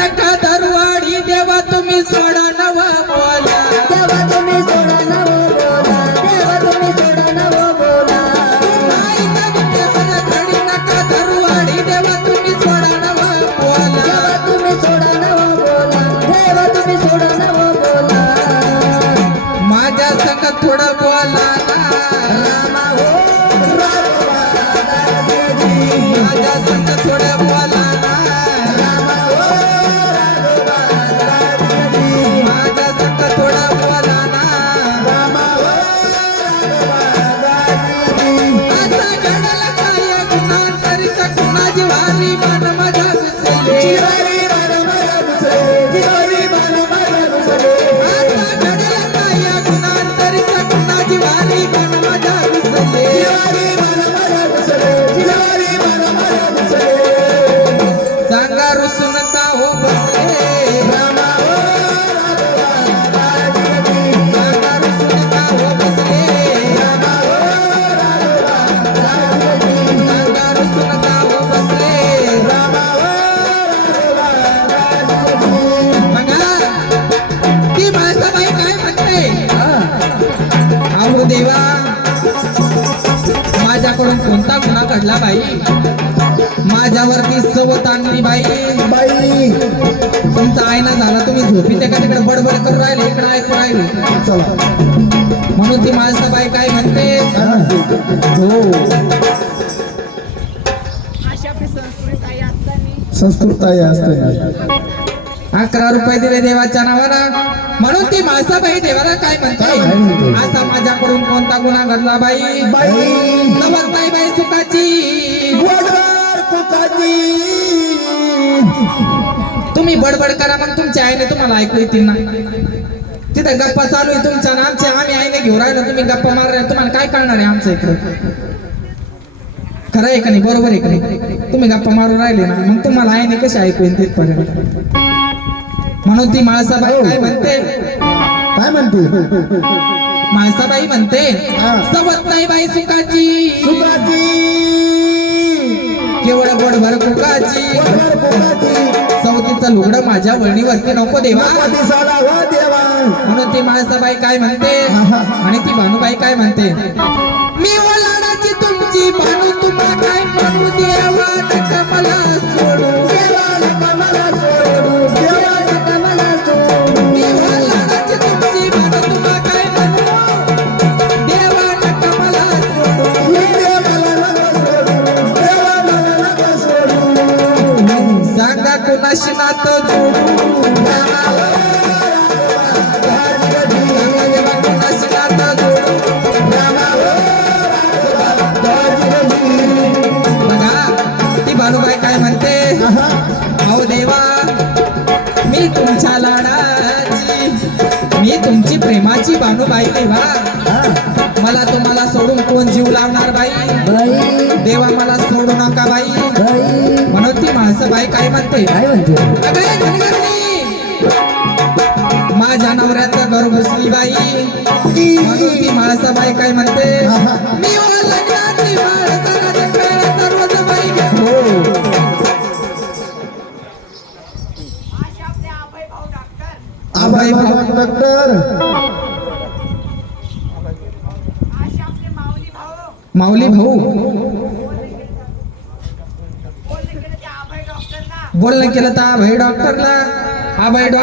नका दरवाडी देवा तुम्ही सोडा नव बोला. देवा तुम्ही सोडा ना हो बोला. देवा तुम्ही सोडा ना बोला. नाही तर देवाला घडी नका दरवाडी देवा तुम्ही सोडा नव बोला. देवा तुम्ही सोडा ना हो बोला. देवा तुम्ही सोडा ना बोला. माझ्या संग थोडं बोला. घडला बाई. माझ्यावरती सवत आणली बाई. बाई. तुमचा आयना झाला तुम्ही झोपी त्या का तिकडे बडबड करून राहिले इकडे ऐकून राहिले? चला. म्हणून ती काय म्हणते काय म्हणते? हो. संस्कृत आहे असते अकरा रुपये दिले देवाच्या नावाला. म्हणून ती माणसाबाई देवाला काय म्हणते? काय म्हणते? असा माझ्याकडून कोणता गुन्हा घडला बाई? बाई. बाई सुखाची. कुकाची तुम्ही बडबड करा मग तुमच्या आईने तुम्हाला ऐकू येतील ना. तिथं गप्पा चालू आहे तुमच्या ना आमच्या. आम्ही आईने घेऊन राहिलो तुम्ही गप्पा मार राहिले तुम्हाला काय कळणार आहे आमचं इकडं? खरं आहे का नाही? बरोबर आहे का नाही? तुम्ही गप्पा मारून राहिले ना मग तुम्हाला आईने कसे ऐकू येईल तिथपर्यंत? म्हणून ती माळसाबाई काय म्हणते? काय म्हणते? माळसाबाई म्हणते. सवत नाही बाई सुखाची. सुकाची केवळ गोडभर कुकाची. सवतीचं लुगडं माझ्या वळणीवरती नको देवा. म्हणून ती माळसाबाई काय म्हणते आणि ती भानुबाई काय म्हणते मी ओलाडाची लाडाची मी तुमची प्रेमाची बानूबाई देवा मला तुम्हाला सोडून कोण जीव लावणार बाई? देवा मला सोडू नका बाई. म्हणून ती माणसं बाई काय म्हणते! माझ्या नवऱ्याचं घर घुसली बाई. म्हणून ती माणसं बाई काय म्हणते? मी भाऊ डॉक्टर. माऊली भाऊ. बोलणं केलं तर अभय डॉक्टरला. अभय डॉक्टर.